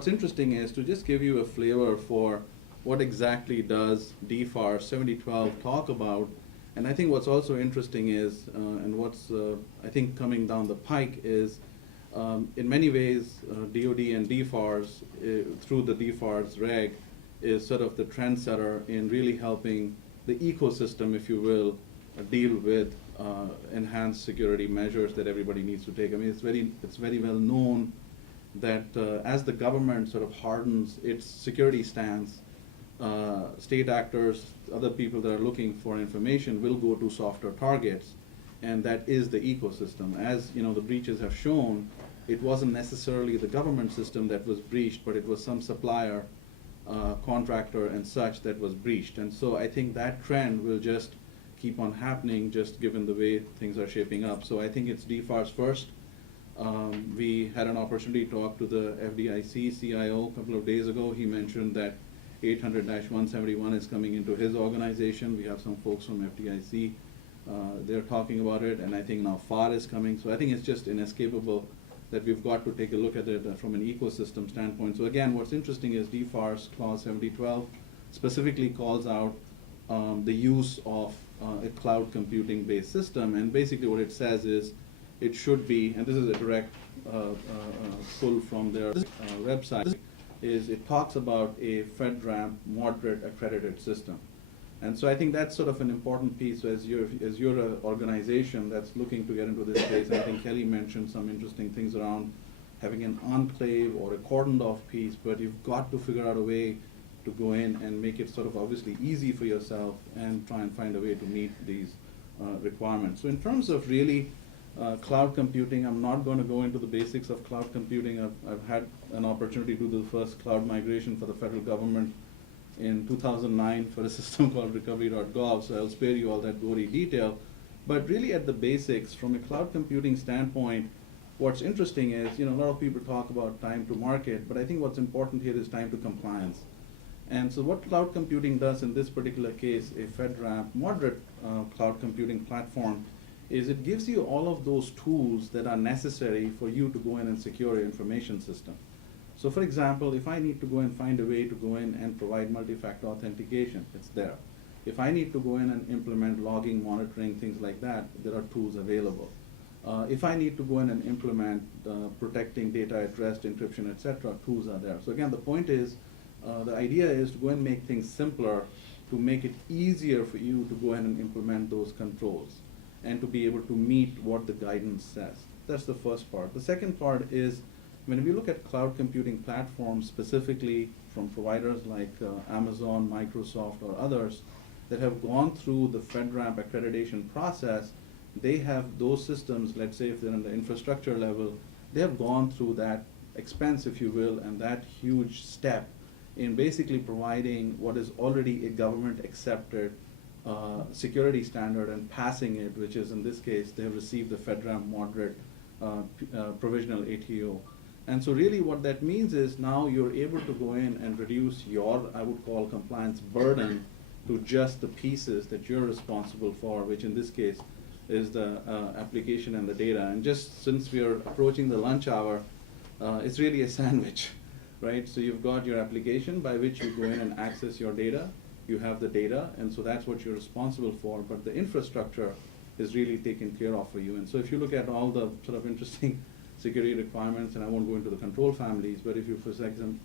what's interesting is to just give you a flavor for what exactly does DFAR 7012 talk about. And I think what's also interesting is, and what's I think coming down the pike is, in many ways, DoD and DFARS, through the DFARS reg, is sort of the trendsetter in really helping the ecosystem, if you will, deal with enhanced security measures that everybody needs to take. I mean, it's very well known that as the government sort of hardens its security stance, state actors, other people that are looking for information will go to softer targets, and that is the ecosystem. As you know, the breaches have shown, it wasn't necessarily the government system that was breached, but it was some supplier, contractor and such that was breached. And so I think that trend will just keep on happening, just given the way things are shaping up. So I think it's DFARS first. We had an opportunity to talk to the FDIC CIO a couple of days ago. He mentioned that 800-171 is coming into his organization. We have some folks from FDIC. They're talking about it, and I think now FAR is coming. So I think it's just inescapable that we've got to take a look at it from an ecosystem standpoint. So again, what's interesting is DFARS Clause 7012 specifically calls out the use of a cloud computing based system, and basically what it says is it should be, and this is a direct pull from their website, is it talks about a FedRAMP moderate accredited system. And so I think that's sort of an important piece. So as you're an organization that's looking to get into this space, and I think Kelley mentioned some interesting things around having an enclave or a cordoned off piece, but you've got to figure out a way to go in and make it sort of obviously easy for yourself and try and find a way to meet these requirements. So in terms of really cloud computing, I'm not going to go into the basics of cloud computing. I've had an opportunity to do the first cloud migration for the federal government in 2009 for a system called recovery.gov, so I'll spare you all that gory detail. But really at the basics, from a cloud computing standpoint, what's interesting is, you know, a lot of people talk about time to market, but I think what's important here is time to compliance. And so what cloud computing does in this particular case, a FedRAMP moderate cloud computing platform, is it gives you all of those tools that are necessary for you to go in and secure your information system. So for example, if I need to go and find a way to go in and provide multi-factor authentication, it's there. If I need to go in and implement logging, monitoring, things like that, there are tools available. If I need to go in and implement protecting data at rest, encryption, etc., tools are there. So again, the point is, the idea is to go and make things simpler, to make it easier for you to go in and implement those controls, and to be able to meet what the guidance says. That's the first part. The second part is, when we look at cloud computing platforms, specifically from providers like Amazon, Microsoft, or others that have gone through the FedRAMP accreditation process, they have those systems, let's say if they're in the infrastructure level, they have gone through that expense, if you will, and that huge step in basically providing what is already a government accepted security standard and passing it, which is in this case, they have received the FedRAMP moderate provisional ATO. And so really what that means is now you're able to go in and reduce your, I would call, compliance burden to just the pieces that you're responsible for, which in this case is the application and the data. And just since we are approaching the lunch hour, it's really a sandwich, right? So you've got your application by which you go in and access your data. You have the data, and so that's what you're responsible for, but the infrastructure is really taken care of for you. And so if you look at all the sort of interesting security requirements, and I won't go into the control families, but if you, for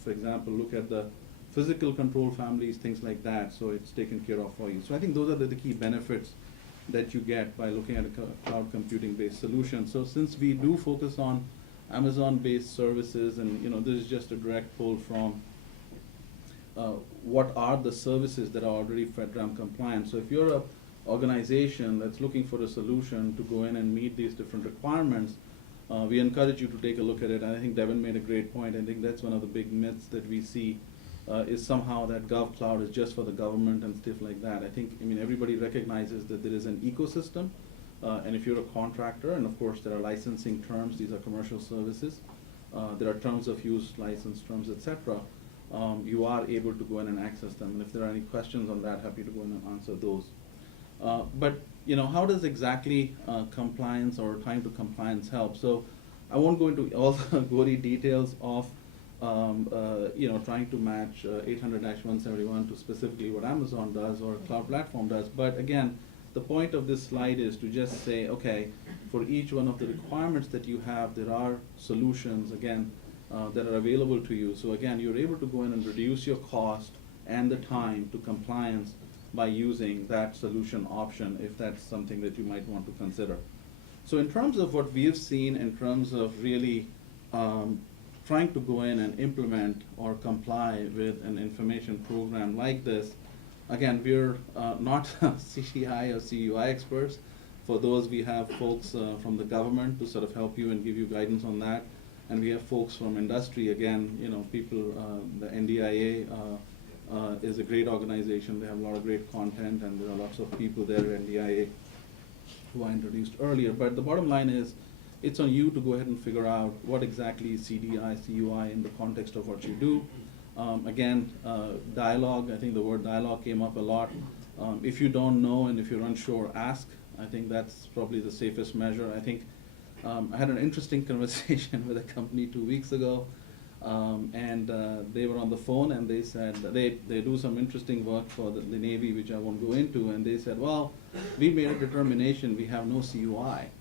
example, look at the physical control families, things like that, so it's taken care of for you. So I think those are the key benefits that you get by looking at a cloud computing-based solution. So since we do focus on Amazon-based services, and you know, this is just a direct pull from what are the services that are already FedRAMP compliant. So if you're an organization that's looking for a solution to go in and meet these different requirements, we encourage you to take a look at it. And I think Devin made a great point. I think that's one of the big myths that we see is somehow that GovCloud is just for the government and stuff like that. I think, I mean, everybody recognizes that there is an ecosystem, and if you're a contractor, and of course there are licensing terms, these are commercial services, there are terms of use, license terms, etc. You are able to go in and access them. And if there are any questions on that, happy to go in and answer those. But you know, how does exactly compliance or time to compliance help? So I won't go into all the gory details of trying to match 800-171 to specifically what Amazon does or Cloud Platform does. But again, the point of this slide is to just say, okay, for each one of the requirements that you have, there are solutions, again, that are available to you. So again, you're able to go in and reduce your cost and the time to compliance by using that solution option, if that's something that you might want to consider. So in terms of what we've seen in terms of really trying to go in and implement or comply with an information program like this, again, we're not CDI or CUI experts. For those, we have folks from the government to sort of help you and give you guidance on that. And we have folks from industry, again, people, the NDIA is a great organization. They have a lot of great content, and there are lots of people there at NDIA who I introduced earlier. But the bottom line is, it's on you to go ahead and figure out what exactly is CDI, CUI in the context of what you do. Again, dialogue, I think the word dialogue came up a lot. If you don't know and if you're unsure, ask. I think that's probably the safest measure. I think I had an interesting conversation with a company 2 weeks ago, and they were on the phone, and they said they do some interesting work for the Navy, which I won't go into, and they said, well, we made a determination we have no CUI.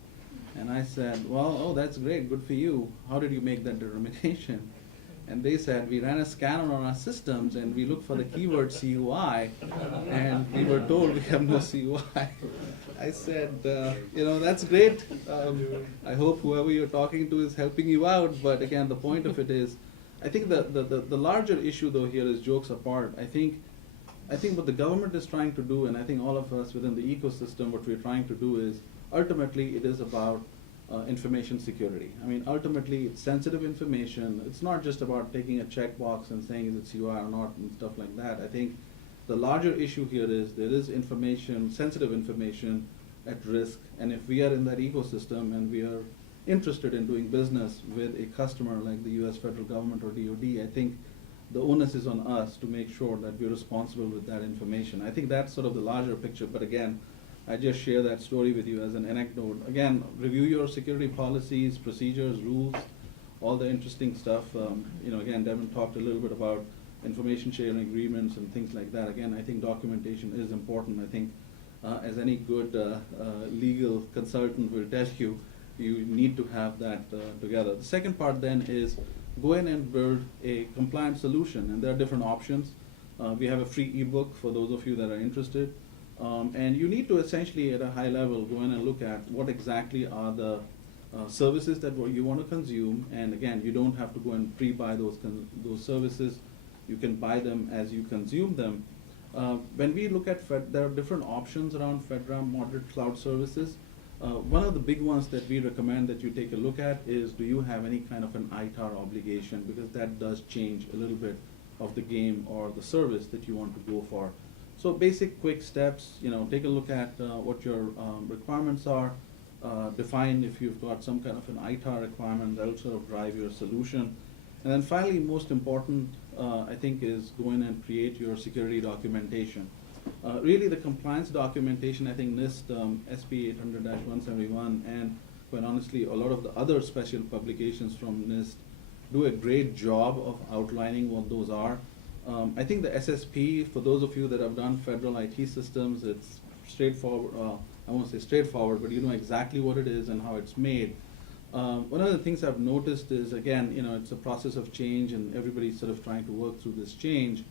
And I said, well, oh, that's great, good for you. How did you make that determination? And they said, we ran a scanner on our systems and we looked for the keyword CUI, and we were told we have no CUI. I said, that's great. I hope whoever you're talking to is helping you out. But again, the point of it is, I think the larger issue though here is, jokes apart, I think what the government is trying to do, and I think all of us within the ecosystem, what we're trying to do is, ultimately it is about information security. I mean, ultimately it's sensitive information. It's not just about taking a checkbox and saying is it CUI or not and stuff like that. I think the larger issue here is there is information, sensitive information at risk, and if we are in that ecosystem and we are interested in doing business with a customer like the US federal government or DoD, I think the onus is on us to make sure that we're responsible with that information. I think that's sort of the larger picture, but again, I just share that story with you as an anecdote. Again, review your security policies, procedures, rules, all the interesting stuff. Again, Devin talked a little bit about information sharing agreements and things like that. Again, I think documentation is important. I think as any good legal consultant will tell you, you need to have that together. The second part then is go in and build a compliant solution, and there are different options. We have a free ebook for those of you that are interested. And you need to essentially, at a high level, go in and look at what exactly are the services that you want to consume. And again, you don't have to go and pre-buy those services. You can buy them as you consume them. When we look at there are different options around FedRAMP moderate cloud services. One of the big ones that we recommend that you take a look at is, do you have any kind of an ITAR obligation? Because that does change a little bit of the game or the service that you want to go for. So basic quick steps, take a look at what your requirements are, define if you've got some kind of an ITAR requirement that will sort of drive your solution. And then finally, most important, I think, is go in and create your security documentation. Really the compliance documentation, I think NIST, SP 800-171, and quite honestly, a lot of the other special publications from NIST do a great job of outlining what those are. I think the SSP, for those of you that have done federal IT systems, it's straightforward. I won't say straightforward, but you know exactly what it is and how it's made. One of the things I've noticed is, again, it's a process of change and everybody's sort of trying to work through this change.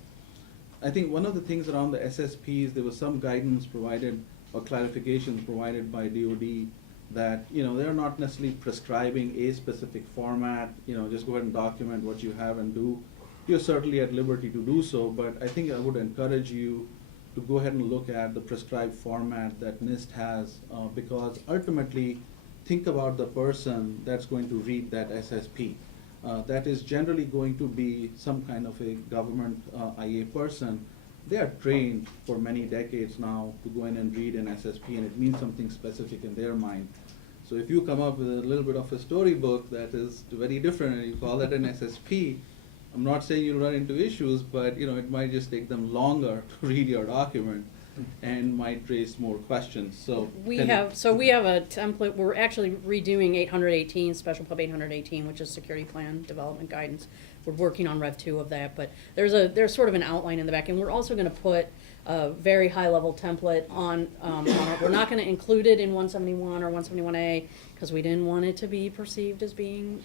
I think one of the things around the SSPs, there was some guidance provided or clarifications provided by DoD that, they're not necessarily prescribing a specific format, just go ahead and document what you have and do. You're certainly at liberty to do so, but I think I would encourage you to go ahead and look at the prescribed format that NIST has, because ultimately, think about the person that's going to read that SSP. That is generally going to be some kind of a government IA person. They are trained for many decades now to go in and read an SSP, and it means something specific in their mind. So if you come up with a little bit of a storybook that is very different and you call that an SSP, I'm not saying you'll run into issues, but it might just take them longer to read your document and might raise more questions. So we have a template. We're actually redoing 818, Special Pub 818, which is Security Plan Development Guidance. we're working on Rev 2 of that, but there's sort of an outline in the back, and we're also going to put a very high-level template on it. We're not going to include it in 171 or 171A because we didn't want it to be perceived as being,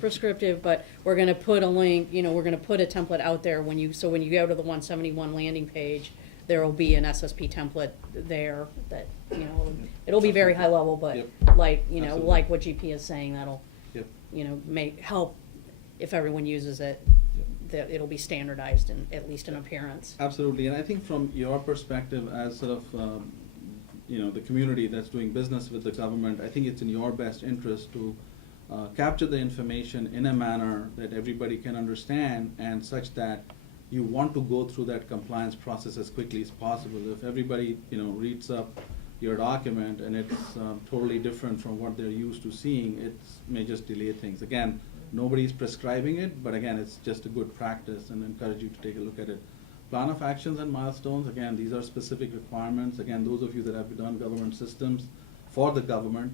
prescriptive, but we're going to put a link, we're going to put a template out there when you go to the 171 landing page, there will be an SSP template there that, it'll be very high level, but Yep. like Absolutely. what GP is saying, that'll, Yep. may help if everyone uses it, that it'll be standardized in, at least in appearance. Absolutely, and I think from your perspective as sort of, the community that's doing business with the government, I think it's in your best interest to capture the information in a manner that everybody can understand and such that you want to go through that compliance process as quickly as possible. If everybody, reads up your document and it's totally different from what they're used to seeing, it may just delay things. Again, nobody's prescribing it, but again, it's just a good practice and encourage you to take a look at it. Plan of actions and milestones, again, these are specific requirements. Again, those of you that have done government systems for the government,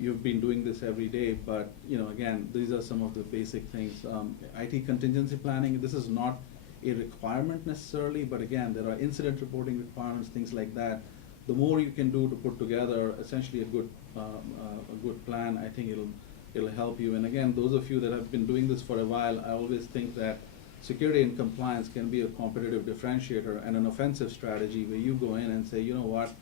you've been doing this every day, but again, these are some of the basic things. IT contingency planning, this is not a requirement necessarily, but again, there are incident reporting requirements, things like that. The more you can do to put together essentially a good plan, I think it'll help you. And again, those of you that have been doing this for a while, I always think that security and compliance can be a competitive differentiator and an offensive strategy where you go in and say, you know what,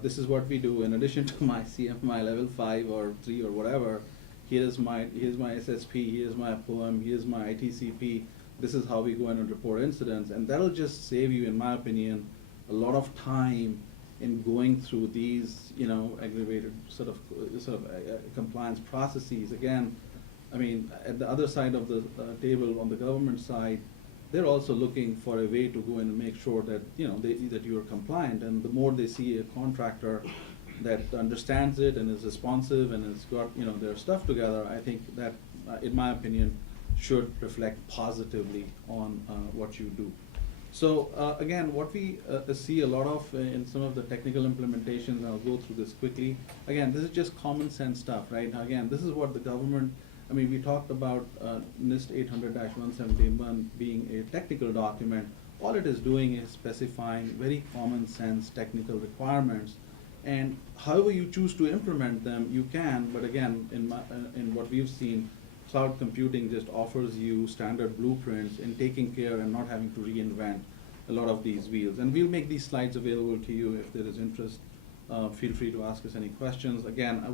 this is what we do. In addition to my CMI level 5 or 3 or whatever, here's my SSP, here's my POEM, here's my ITCP. This is how we go in and report incidents, and that'll just save you, in my opinion, a lot of time in going through these, aggravated sort of compliance processes. Again, I mean, at the other side of the table, on the government side, they're also looking for a way to go in and make sure that that you are compliant. And the more they see a contractor that understands it and is responsive and has got their stuff together, I think that, in my opinion, should reflect positively on what you do. So again, what we see a lot of in some of the technical implementations, I'll go through this quickly. Again, this is just common sense stuff, right? Now, again, this is what the government, we talked about NIST 800-171 being a technical document. All it is doing is specifying very common sense technical requirements. And however you choose to implement them, you can, but again, in what we've seen, cloud computing just offers you standard blueprints in taking care and not having to reinvent a lot of these wheels. And we'll make these slides available to you if there is interest. Feel free to ask us any questions. Again,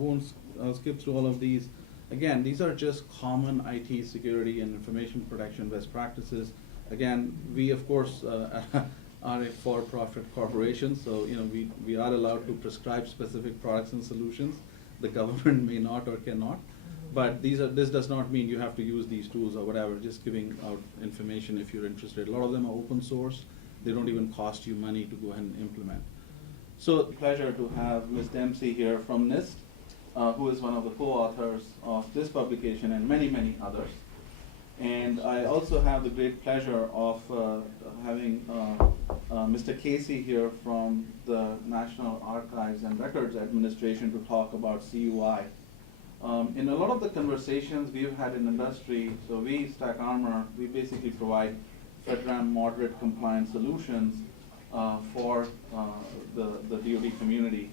I'll skip through all of these. Again, these are just common IT security and information protection best practices. Again, we of course are a for-profit corporation, so we are allowed to prescribe specific products and solutions. The government may not or cannot. But this does not mean you have to use these tools or whatever, just giving out information if you're interested. A lot of them are open source. They don't even cost you money to go ahead and implement. So, pleasure to have Ms. Dempsey here from NIST, who is one of the co-authors of this publication and many, many others. And I also have the great pleasure of having Mr. Casey here from the National Archives and Records Administration to talk about CUI. In a lot of the conversations we've had in industry, so we, stackArmor, we basically provide FedRAMP moderate compliance solutions for the DoD community.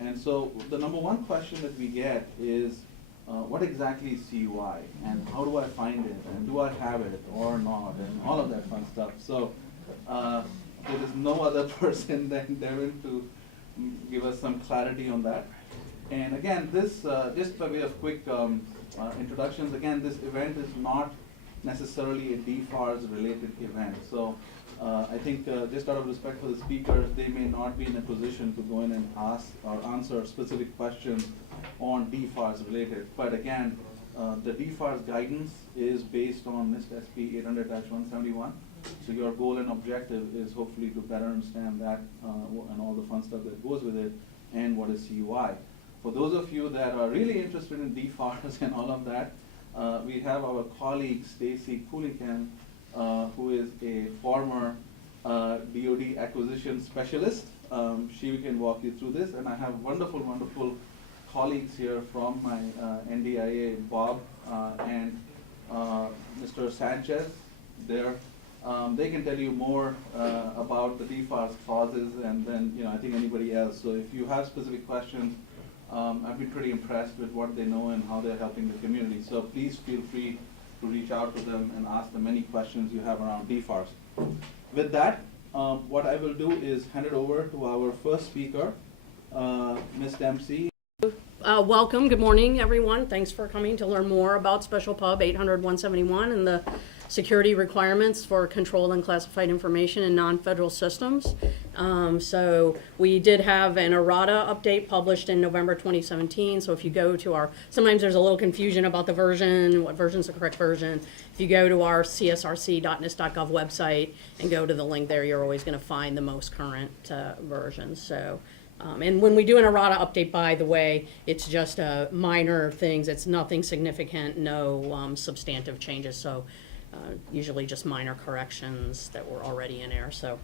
And so the number one question that we get is, what exactly is CUI, and how do I find it, and do I have it or not, and all of that fun stuff. So there is no other person than Devin to give us some clarity on that. And again, this, just by way of quick introductions, again, this event is not necessarily a DFARS related event. So I think just out of respect for the speakers, they may not be in a position to go in and ask or answer specific questions on DFARS related. But again, the DFARS guidance is based on NIST SP 800-171. So your goal and objective is hopefully to better understand that and all the fun stuff that goes with it and what is CUI. For those of you that are really interested in DFARS and all of that, we have our colleague Stacy Kulikan, who is a former DoD acquisition specialist. She can walk you through this, and I have wonderful, wonderful colleagues here from my NDIA, Bob and Mr. Sanchez there. They can tell you more about the DFARS clauses, and then, I think anybody else. So if you have specific questions, I've been pretty impressed with what they know and how they're helping the community. So please feel free to reach out to them and ask them any questions you have around DFARS. With that, what I will do is hand it over to our first speaker, Ms. Dempsey. Welcome. Good morning, everyone. Thanks for coming to learn more about Special Pub 800-171 and the security requirements for controlled and classified information in non-federal systems. So we did have an errata update published in November 2017. So if you go to sometimes there's a little confusion about the version, what version's the correct version. If you go to our csrc.nist.gov website and go to the link there, you're always going to find the most current version. So. And when we do an errata update, by the way, it's just minor things. It's nothing significant, no substantive changes. So usually just minor corrections that were already in there. So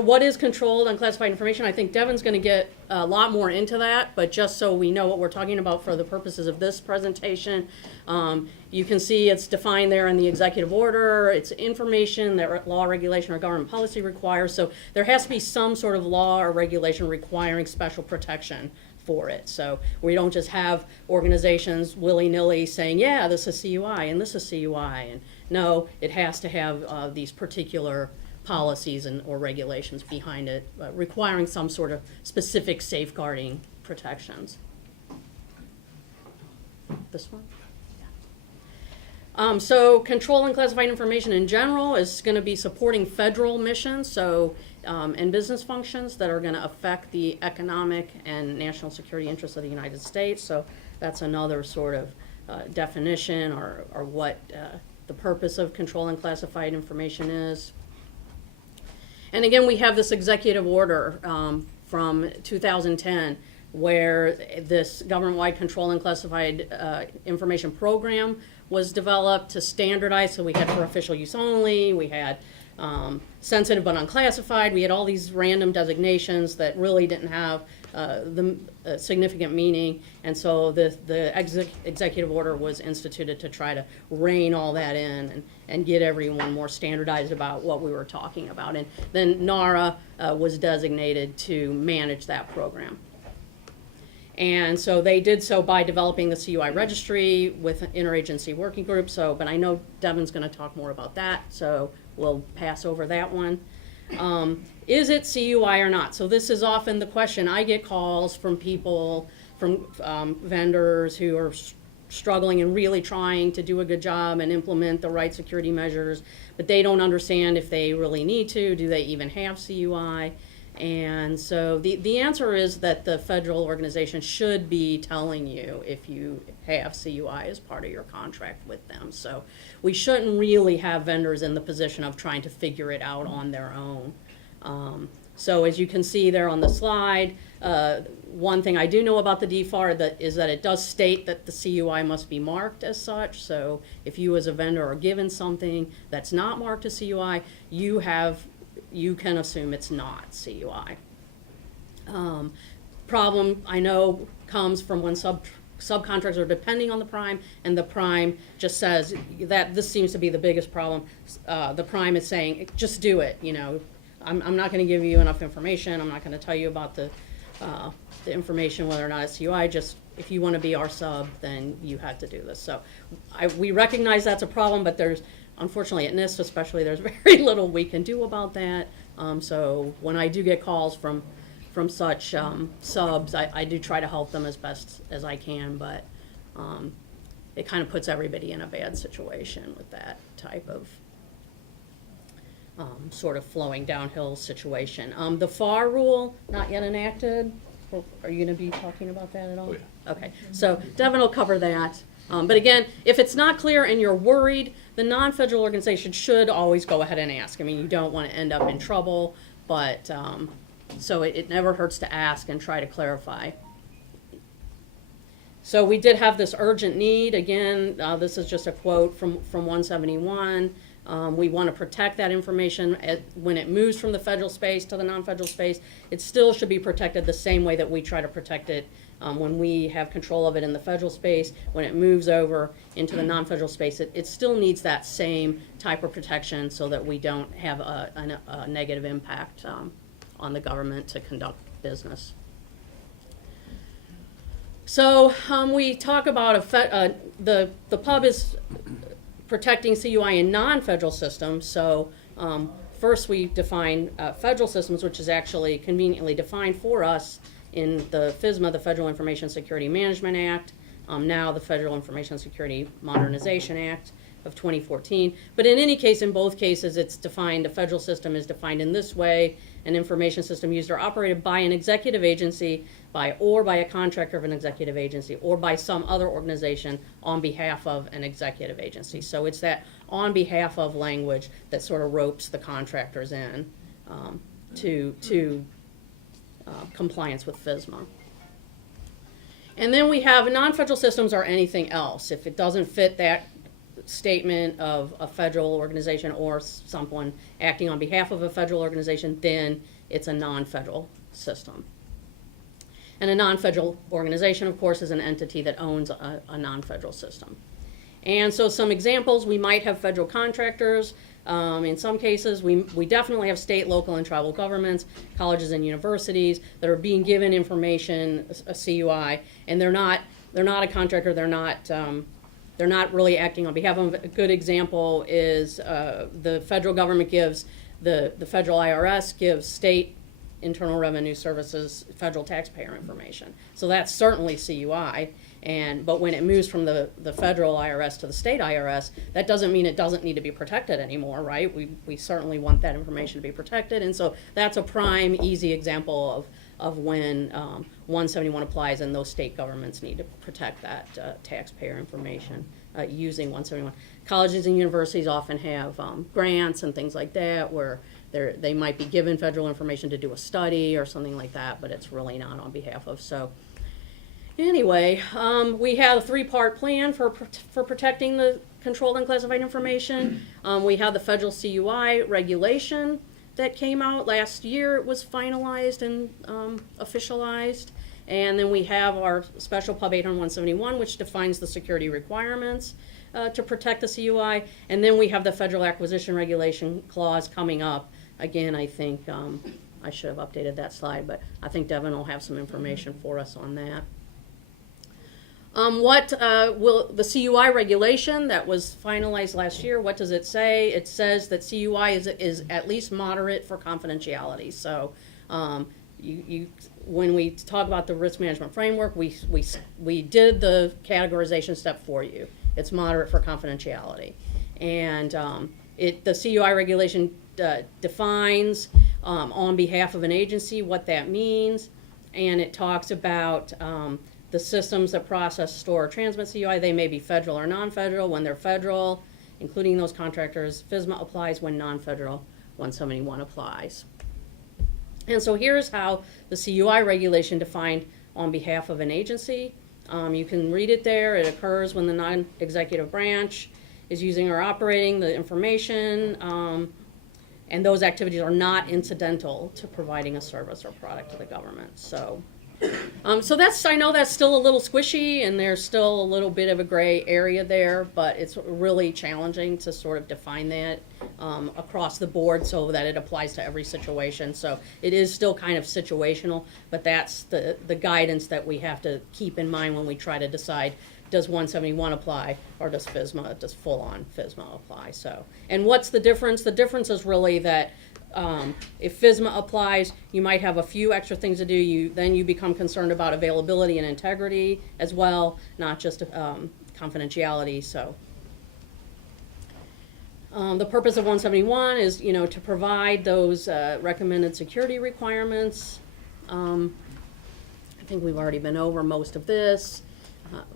what is controlled unclassified information? I think Devin's going to get a lot more into that, but just so we know what we're talking about for the purposes of this presentation, you can see it's defined there in the executive order. It's information that law, regulation, or government policy requires. So there has to be some sort of law or regulation requiring special protection for it. So we don't just have organizations willy-nilly saying, yeah, this is CUI and this is CUI. And no, it has to have these particular policies or regulations behind it, requiring some sort of specific safeguarding protections. This one? Yeah. So control and classified information in general is going to be supporting federal missions, and business functions that are going to affect the economic and national security interests of the United States. So that's another sort of definition or what the purpose of control and classified information is. And again, we have this executive order from 2010 where this government-wide control and classified information program was developed to standardize. So we had for official use only, we had sensitive but unclassified, we had all these random designations that really didn't have the significant meaning. And so the executive order was instituted to try to rein all that in and get everyone more standardized about what we were talking about. And then NARA was designated to manage that program. And so they did so by developing the CUI Registry with an interagency working group. But I know Devin's going to talk more about that, so we'll pass over that one. Is it CUI or not? So this is often the question. I get calls from people, from vendors who are struggling and really trying to do a good job and implement the right security measures, but they don't understand if they really need to. Do they even have CUI? And so the answer is that the federal organization should be telling you if you have CUI as part of your contract with them. So we shouldn't really have vendors in the position of trying to figure it out on their own. So as you can see there on the slide, one thing I do know about the DFAR is that it does state that the CUI must be marked as such. So if you as a vendor are given something that's not marked as CUI, you can assume it's not CUI. Problem I know comes from when subcontractors are depending on the prime, and the prime just says that this seems to be the biggest problem. The prime is saying, just do it. I'm not going to give you enough information. I'm not going to tell you about the information whether or not it's CUI. Just if you want to be our sub, then you have to do this. So we recognize that's a problem, but unfortunately at NIST especially, there's very little we can do about that. So when I do get calls from such subs, I do try to help them as best as I can, but it kind of puts everybody in a bad situation with that type of sort of flowing downhill situation. The FAR rule, not yet enacted. Are you going to be talking about that at all? Oh, yeah. Okay, so Devin will cover that. But again, if it's not clear and you're worried, the non-federal organization should always go ahead and ask. I mean, you don't want to end up in trouble, but so it never hurts to ask and try to clarify. So we did have this urgent need. Again, this is just a quote from 171. We want to protect that information when it moves from the federal space to the non-federal space. It still should be protected the same way that we try to protect it when we have control of it in the federal space. When it moves over into the non-federal space, it still needs that same type of protection so that we don't have a negative impact on the government to conduct business. So we talk about the pub is protecting CUI in non-federal systems. So first we define federal systems, which is actually conveniently defined for us in the FISMA, the Federal Information Security Management Act, now the Federal Information Security Modernization Act of 2014. But in any case, in both cases, it's defined, a federal system is defined in this way: an information system used or operated by an executive agency, by a contractor of an executive agency, or by some other organization on behalf of an executive agency. So it's that on behalf of language that sort of ropes the contractors in to compliance with FISMA. And then we have non-federal systems or anything else. If it doesn't fit that statement of a federal organization or someone acting on behalf of a federal organization, then it's a non-federal system. And a non-federal organization, of course, is an entity that owns a non-federal system. And so some examples, we might have federal contractors. In some cases, we definitely have state, local, and tribal governments, colleges and universities that are being given information, a CUI, and they're not a contractor. They're not really acting on behalf of them. A good example is the federal government gives the federal IRS gives state Internal Revenue Services federal taxpayer information. So that's certainly CUI. But when it moves from the federal IRS to the state IRS, that doesn't mean it doesn't need to be protected anymore, right? We certainly want that information to be protected. And so that's a prime, easy example of when 171 applies and those state governments need to protect that taxpayer information using 171. Colleges and universities often have grants and things like that where they might be given federal information to do a study or something like that, but it's really not on behalf of. So anyway, we have a three-part plan for protecting the controlled and classified information. We have the federal CUI regulation that came out last year. It was finalized and officialized. And then we have our special Pub 80171, which defines the security requirements to protect the CUI. And then we have the Federal Acquisition Regulation Clause coming up. Again, I think I should have updated that slide, but I think Devin will have some information for us on that. What will the CUI regulation that was finalized last year, what does it say? It says that CUI is at least moderate for confidentiality. So when we talk about the risk management framework, we did the categorization step for you. It's moderate for confidentiality. And the CUI regulation defines on behalf of an agency what that means, and it talks about the systems that process, store, or transmit CUI. They may be federal or non-federal. When they're federal, including those contractors, FISMA applies. When non-federal, 171 applies. And so here's how the CUI regulation defined on behalf of an agency. You can read it there. It occurs when the non-executive branch is using or operating the information, and those activities are not incidental to providing a service or product to the government. So I know that's still a little squishy, and there's still a little bit of a gray area there, but it's really challenging to sort of define that across the board so that it applies to every situation. So it is still kind of situational, but that's the guidance that we have to keep in mind when we try to decide, does 171 apply or does full-on FISMA apply? So, and what's the difference? The difference is really that if FISMA applies, you might have a few extra things to do. Then you become concerned about availability and integrity as well, not just confidentiality. So the purpose of 171 is, to provide those recommended security requirements. I think we've already been over most of this.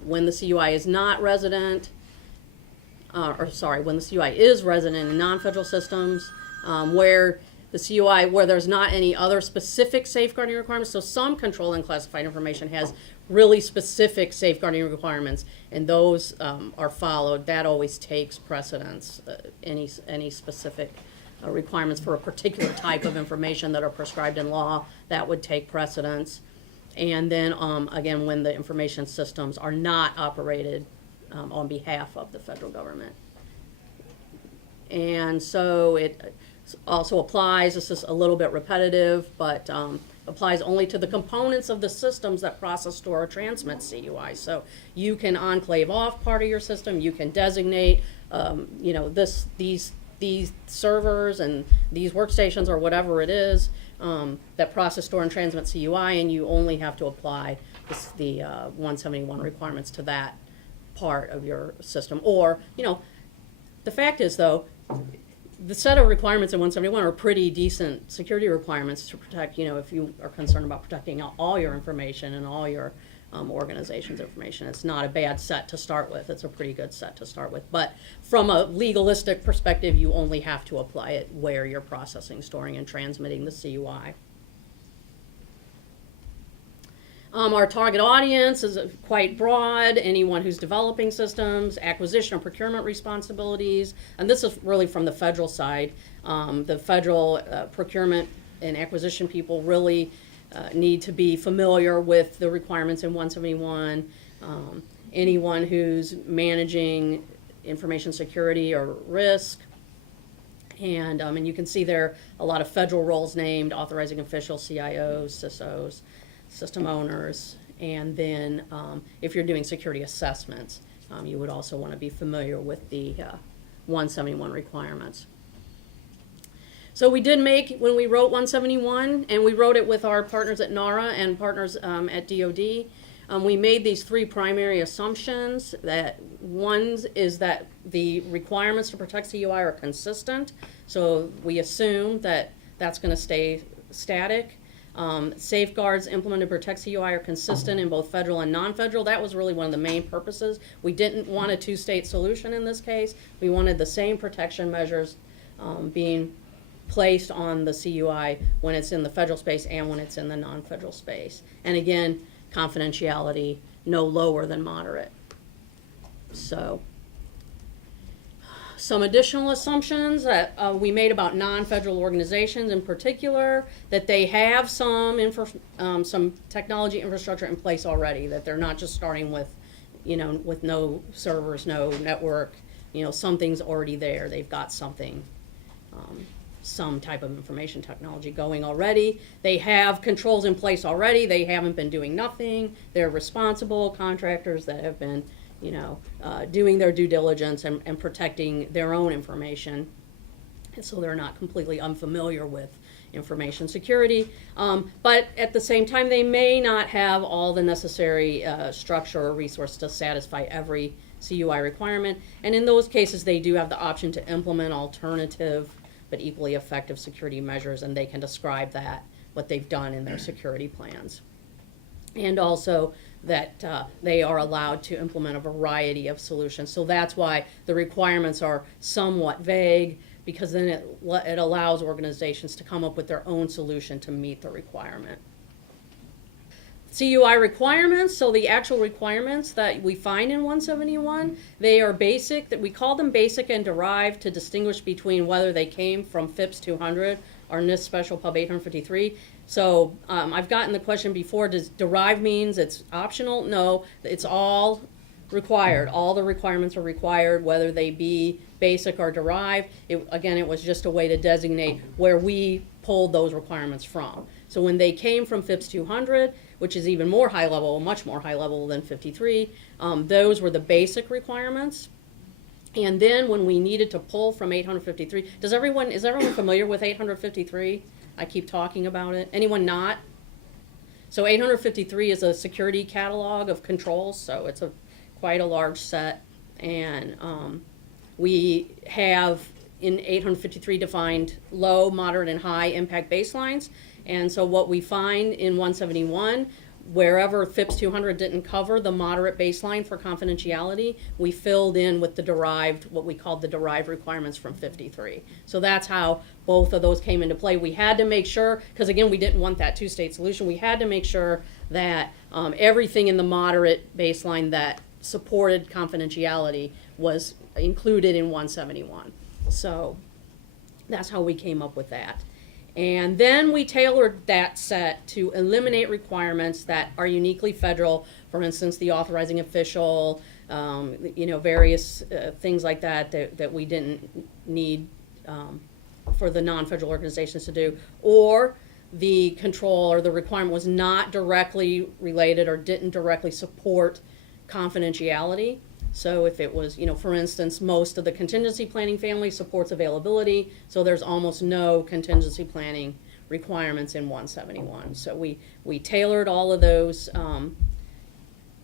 When the CUI is not resident, when the CUI is resident in non-federal systems, where the CUI, where there's not any other specific safeguarding requirements. So some controlled and classified information has really specific safeguarding requirements, and those are followed, that always takes precedence. Any specific requirements for a particular type of information that are prescribed in law, that would take precedence. And then, again, when the information systems are not operated on behalf of the federal government. And so it also applies, this is a little bit repetitive, but applies only to the components of the systems that process, store, or transmit CUI. So you can enclave off part of your system, you can designate, these servers and these workstations or whatever it is that process, store, and transmit CUI, and you only have to apply the 171 requirements to that part of your system. Or, the fact is, though, the set of requirements in 171 are pretty decent security requirements to protect, if you are concerned about protecting all your information and all your organization's information. It's not a bad set to start with. It's a pretty good set to start with. But from a legalistic perspective, you only have to apply it where you're processing, storing, and transmitting the CUI. Our target audience is quite broad, anyone who's developing systems, acquisition or procurement responsibilities, and this is really from the federal side. The federal procurement and acquisition people really need to be familiar with the requirements in 171. Anyone who's managing information security or risk. And you can see there a lot of federal roles named: authorizing officials, CIOs, CISOs, system owners. And then if you're doing security assessments, you would also want to be familiar with the 171 requirements. So we did make, when we wrote 171, and we wrote it with our partners at NARA and partners at DoD, we made these three primary assumptions. That one is that the requirements to protect CUI are consistent, so we assume that that's going to stay static. Safeguards implemented to protect CUI are consistent in both federal and non-federal. That was really one of the main purposes. We didn't want a two-state solution in this case. We wanted the same protection measures being placed on the CUI when it's in the federal space and when it's in the non-federal space. And again, confidentiality no lower than moderate. So some additional assumptions that we made about non-federal organizations, in particular, that they have some technology infrastructure in place already, that they're not just starting with, with no servers, no network, something's already there. They've got something, some type of information technology going already. They have controls in place already. They haven't been doing nothing. They're responsible contractors that have been doing their due diligence and protecting their own information. And so they're not completely unfamiliar with information security. But at the same time, they may not have all the necessary structure or resource to satisfy every CUI requirement. And in those cases, they do have the option to implement alternative but equally effective security measures, and they can describe that, what they've done in their security plans. And also that they are allowed to implement a variety of solutions. So that's why the requirements are somewhat vague, because then it allows organizations to come up with their own solution to meet the requirement. CUI requirements, so the actual requirements that we find in 171, they are basic, that we call them basic and derived to distinguish between whether they came from FIPS 200 or NIST Special Pub 853. So I've gotten the question before, does derived means it's optional? No, it's all required. All the requirements are required, whether they be basic or derived. Again, it was just a way to designate where we pulled those requirements from. So when they came from FIPS 200, which is even more high level, much more high level than 53, those were the basic requirements. And then when we needed to pull from 853, is everyone familiar with 853? I keep talking about it. Anyone not? So 853 is a security catalog of controls, so it's quite a large set. And we have in 853 defined low, moderate, and high impact baselines. And so what we find in 171, wherever FIPS 200 didn't cover the moderate baseline for confidentiality, we filled in with the derived, what we called the derived requirements from 53. So that's how both of those came into play. We had to make sure, because again, we didn't want that two-state solution, we had to make sure that everything in the moderate baseline that supported confidentiality was included in 171. So that's how we came up with that. And then we tailored that set to eliminate requirements that are uniquely federal, for instance, the authorizing official, various things like that we didn't need for the non-federal organizations to do, or the control or the requirement was not directly related or didn't directly support confidentiality. So if it was, for instance, most of the contingency planning family supports availability, so there's almost no contingency planning requirements in 171. So we tailored all of those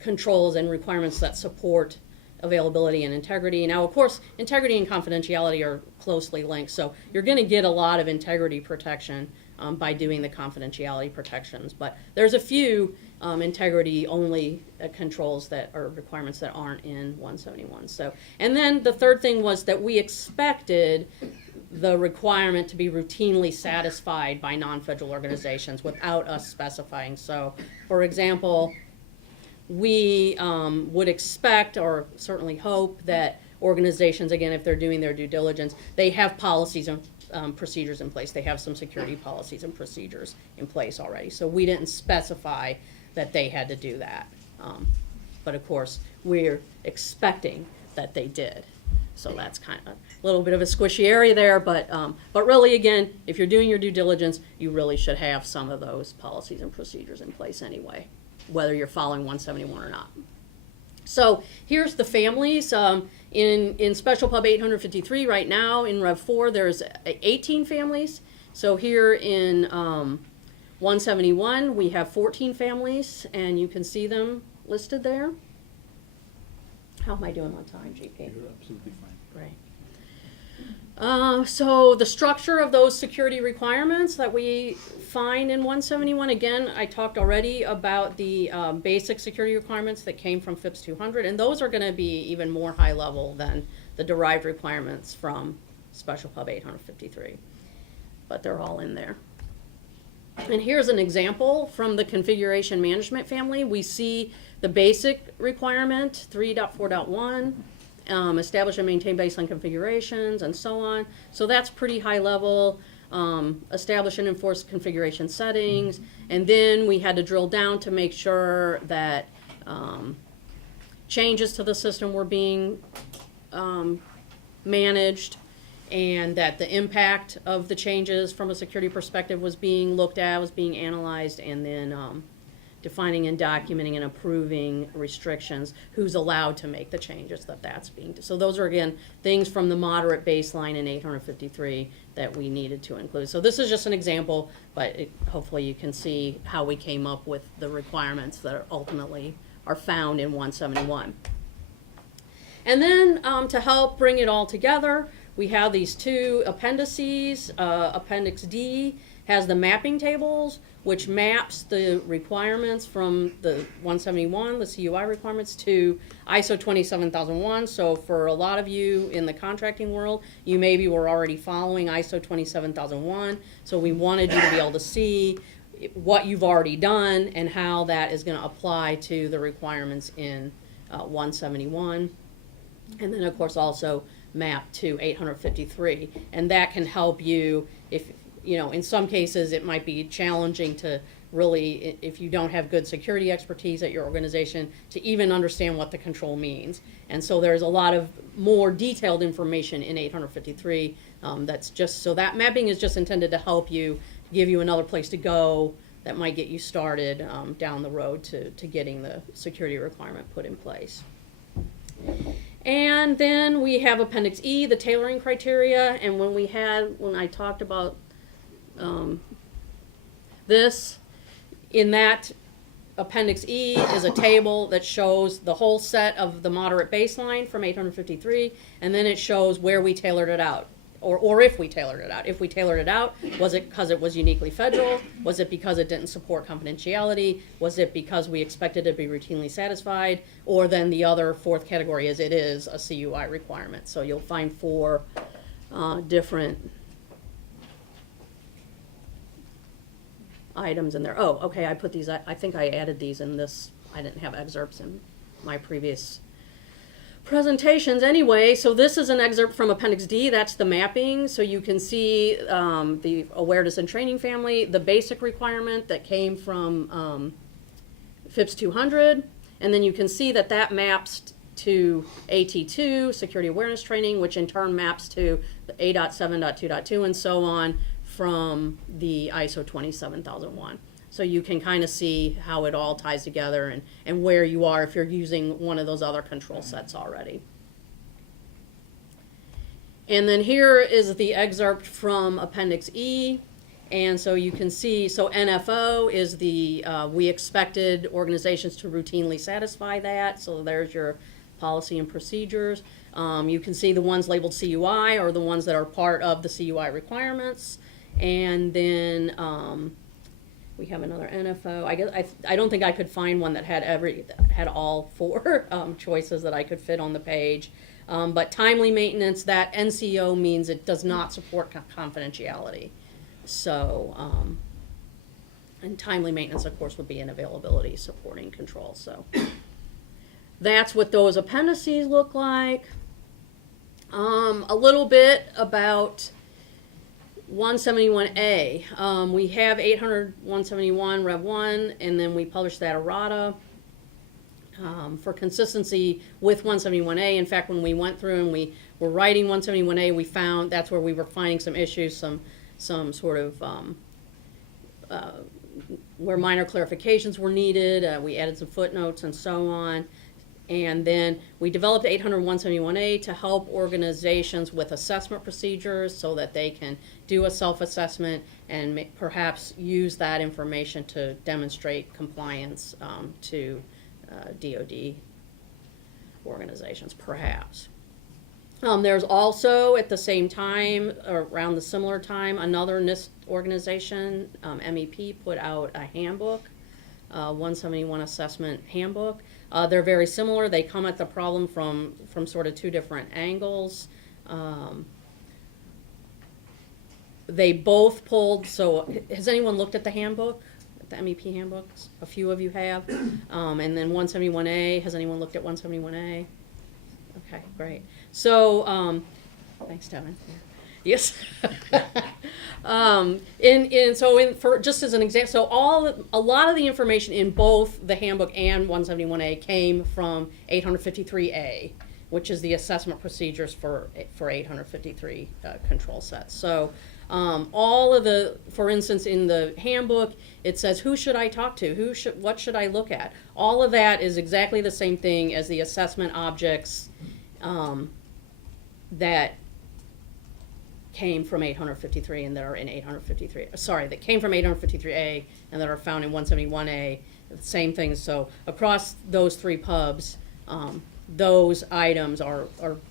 controls and requirements that support availability and integrity. Now, of course, integrity and confidentiality are closely linked, so you're going to get a lot of integrity protection by doing the confidentiality protections. But there's a few integrity-only controls that are requirements that aren't in 171. So, and then the third thing was that we expected the requirement to be routinely satisfied by non-federal organizations without us specifying. So, for example, we would expect or certainly hope that organizations, again, if they're doing their due diligence, they have policies and procedures in place. They have some security policies and procedures in place already. So we didn't specify that they had to do that. But of course, we're expecting that they did. So that's kind of a little bit of a squishy area there, but really, again, if you're doing your due diligence, you really should have some of those policies and procedures in place anyway, whether you're following 171 or not. So here's the families. In Special Pub 853 right now, in Rev 4, there's 18 families. So here in 171, we have 14 families, and you can see them listed there. How am I doing on time, GP? You're absolutely fine. Great. So the structure of those security requirements that we find in 171, again, I talked already about the basic security requirements that came from FIPS 200, and those are going to be even more high level than the derived requirements from Special Pub 853. But they're all in there. And here's an example from the configuration management family. We see the basic requirement, 3.4.1, establish and maintain baseline configurations, and so on. So that's pretty high level. Establish and enforce configuration settings. And then we had to drill down to make sure that changes to the system were being managed, and that the impact of the changes from a security perspective was being looked at, was being analyzed, and then defining and documenting and approving restrictions, who's allowed to make the changes that's being. So those are, again, things from the moderate baseline in 853 that we needed to include. So this is just an example, but hopefully you can see how we came up with the requirements that ultimately are found in 171. And then to help bring it all together, we have these two appendices. Appendix D has the mapping tables, which maps the requirements from the 171, the CUI requirements, to ISO 27001. So for a lot of you in the contracting world, you maybe were already following ISO 27001. So we wanted you to be able to see what you've already done and how that is going to apply to the requirements in 171. And then, of course, also map to 853. And that can help you if, in some cases it might be challenging to really, if you don't have good security expertise at your organization, to even understand what the control means. And so there's a lot of more detailed information in 853 that's just, so that mapping is just intended to help you, give you another place to go that might get you started down the road to getting the security requirement put in place. And then we have Appendix E, the tailoring criteria, and when I talked about this, in that Appendix E is a table that shows the whole set of the moderate baseline from 853, and then it shows where we tailored it out or if we tailored it out. If we tailored it out, was it because it was uniquely federal? Was it because it didn't support confidentiality? Was it because we expected it to be routinely satisfied? Or then the other fourth category is it is a CUI requirement. So you'll find 4 different items in there. Oh, okay, I put these, I think I added these in this. I didn't have excerpts in my previous presentations anyway. So this is an excerpt from Appendix D. That's the mapping. So you can see the awareness and training family, the basic requirement that came from FIPS 200, and then you can see that that maps to AT2, security awareness training, which in turn maps to the A.7.2.2 and so on from the ISO 27001. So you can kind of see how it all ties together and where you are if you're using one of those other control sets already. And then here is the excerpt from Appendix E. And so you can see, so NFO is the, we expected organizations to routinely satisfy that. So there's your policy and procedures. You can see the ones labeled CUI are the ones that are part of the CUI requirements. And then we have another NFO. I guess I don't think I could find one that had all 4 choices that I could fit on the page. But timely maintenance, that NCO means it does not support confidentiality. So, and timely maintenance, of course, would be an availability supporting control. So that's what those appendices look like. A little bit about 171A. We have 800-171 Rev 1, and then we published that errata for consistency with 171A. In fact, when we went through and we were writing 171A, we found that's where we were finding some issues, some sort of where minor clarifications were needed. We added some footnotes and so on. And then we developed 800-171A to help organizations with assessment procedures so that they can do a self-assessment and perhaps use that information to demonstrate compliance to DoD organizations, perhaps. There's also, at the same time, around the similar time, another NIST organization, MEP, put out a handbook, 171 assessment handbook. They're very similar. They come at the problem from sort of 2 different angles. They both pulled, so has anyone looked at the handbook, the MEP handbooks? A few of you have. And then 171A, has anyone looked at 171A? Okay, great. So, thanks, Devin. Yes. For just as an example, so a lot of the information in both the handbook and 171A came from 853A, which is the assessment procedures for 853 control sets. So all of the, for instance, in the handbook, it says who should I talk to, what should I look at. All of that is exactly the same thing as the assessment objects that came from 853 and that are in 853, sorry, that came from 853A and that are found in 171A, the same things. So across those 3 pubs, those items are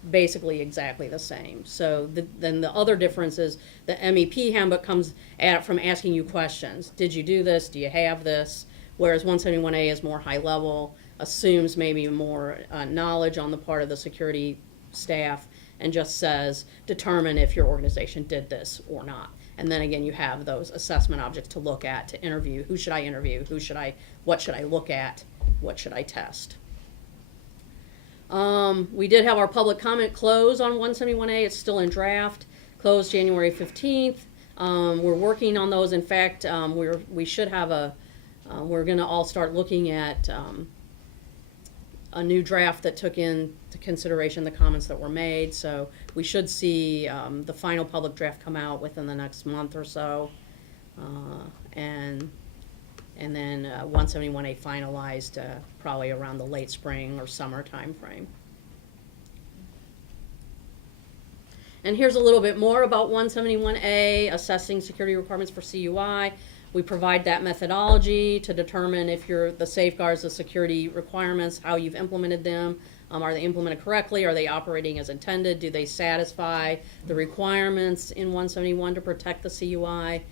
basically exactly the same. So then the other difference is the MEP handbook comes at from asking you questions. Did you do this? Do you have this? Whereas 171A is more high level, assumes maybe more knowledge on the part of the security staff, and just says, determine if your organization did this or not. And then again, you have those assessment objects to look at, to interview. Who should I interview? What should I look at? What should I test? We did have our public comment close on 171A. It's still in draft. Closed January 15th. We're working on those. In fact, we should have we're going to all start looking at a new draft that took into consideration the comments that were made. So we should see the final public draft come out within the next month or so. And then 171A finalized probably around the late spring or summer time frame. And here's a little bit more about 171A, assessing security requirements for CUI. We provide that methodology to determine if the safeguards, the security requirements, how you've implemented them, Are they implemented correctly? Are they operating as intended? Do they satisfy the requirements in 171 to protect the CUI?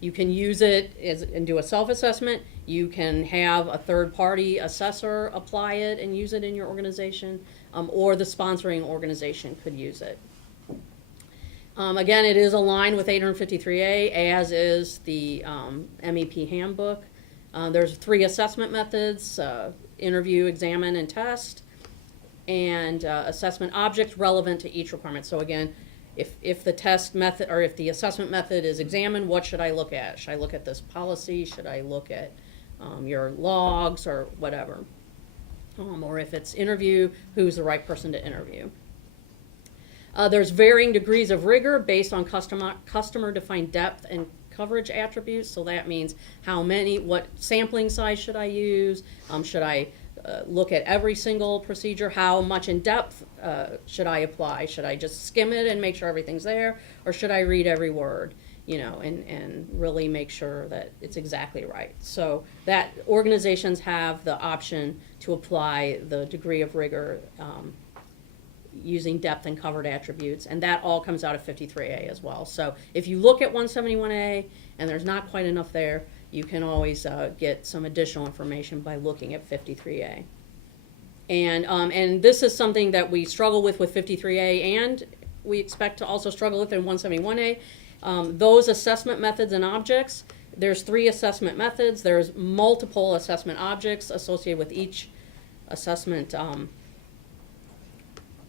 You can use it and do a self-assessment. You can have a third-party assessor apply it and use it in your organization, or the sponsoring organization could use it. Again, it is aligned with 853A, as is the MEP handbook. There's 3 assessment methods: interview, examine, and test, and assessment objects relevant to each requirement. So again, if the test method, or if the assessment method is examine, what should I look at? Should I look at this policy? Should I look at your logs or whatever? Or if it's interview, who's the right person to interview? There's varying degrees of rigor based on customer-defined depth and coverage attributes. So that means how many, what sampling size should I use? Should I look at every single procedure? How much in depth should I apply? Should I just skim it and make sure everything's there? Or should I read every word, you know, and really make sure that it's exactly right? So that organizations have the option to apply the degree of rigor using depth and covered attributes, and that all comes out of 53A as well. So if you look at 171A and there's not quite enough there, you can always get some additional information by looking at 53A. And this is something that we struggle with 53A, and we expect to also struggle with in 171A. Those assessment methods and objects, there's 3 assessment methods. There's multiple assessment objects associated with each assessment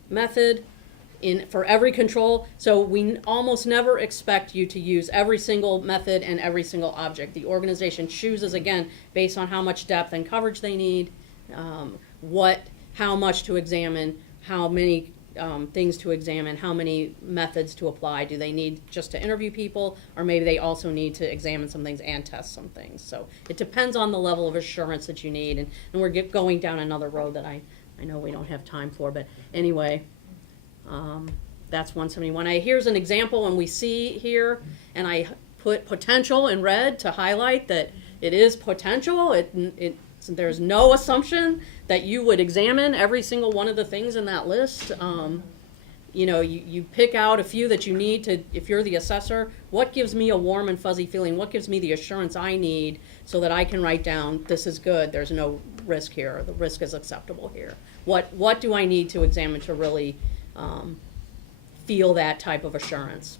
method for every control. So we almost never expect you to use every single method and every single object. The organization chooses, again, based on how much depth and coverage they need, how much to examine, how many things to examine, how many methods to apply. Do they need just to interview people, or maybe they also need to examine some things and test some things? So it depends on the level of assurance that you need, and we're going down another road that I know we don't have time for, but anyway, that's 171A. Here's an example, and we see here, and I put potential in red to highlight that it is potential. There's no assumption that you would examine every single one of the things in that list. You know, you pick out a few that you need to, if you're the assessor, what gives me a warm and fuzzy feeling? What gives me the assurance I need so that I can write down, this is good, there's no risk here, or the risk is acceptable here? What do I need to examine to really feel that type of assurance?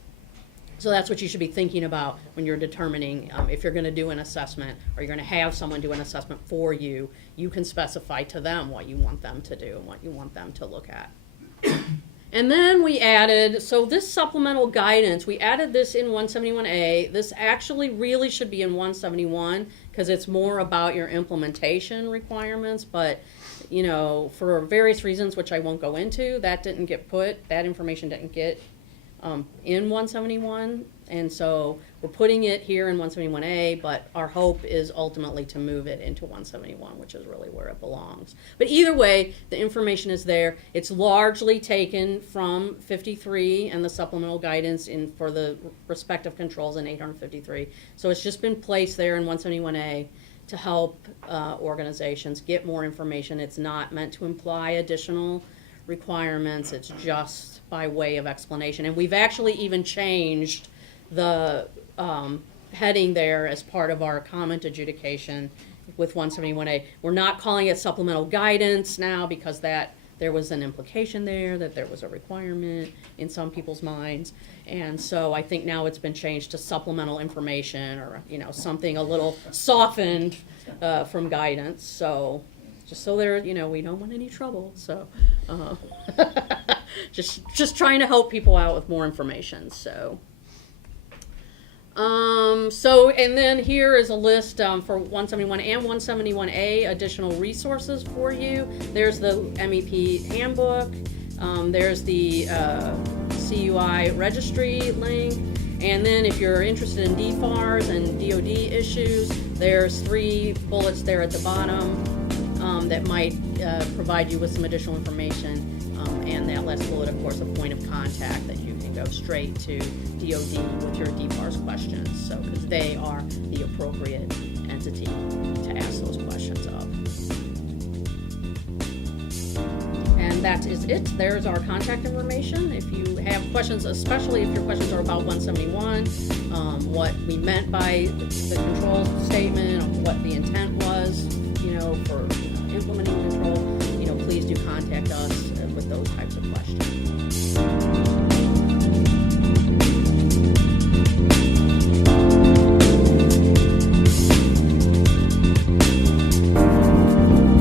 So that's what you should be thinking about when you're determining if you're going to do an assessment, or you're going to have someone do an assessment for you. You can specify to them what you want them to do and what you want them to look at. And then we added, so this supplemental guidance, we added this in 171A. This actually really should be in 171 because it's more about your implementation requirements, but you know, for various reasons, which I won't go into, that information didn't get in 171, and so we're putting it here in 171A, but our hope is ultimately to move it into 171, which is really where it belongs. But either way, the information is there. It's largely taken from 53 and the supplemental guidance for the respective controls in 853. So it's just been placed there in 171A to help organizations get more information. It's not meant to imply additional requirements. It's just by way of explanation. And we've actually even changed the heading there as part of our comment adjudication with 171A. We're not calling it supplemental guidance now because there was an implication there that there was a requirement in some people's minds. And so I think now it's been changed to supplemental information, or you know, something a little softened from guidance. So just so there, you know, we don't want any trouble. So just trying to help people out with more information. So and then here is a list for 171 and 171A additional resources for you. There's the MEP handbook. There's the CUI Registry link. And then if you're interested in DFARS and DOD issues, there's 3 bullets there at the bottom that might provide you with some additional information. And that last bullet, of course, a point of contact that you can go straight to DOD with your DFARS questions. So, because they are the appropriate entity to ask those questions of. that is it. There's our contact information. If you have questions, especially if your questions are about 171, what we meant by the control statement, what the intent was, for implementing control, please do contact us.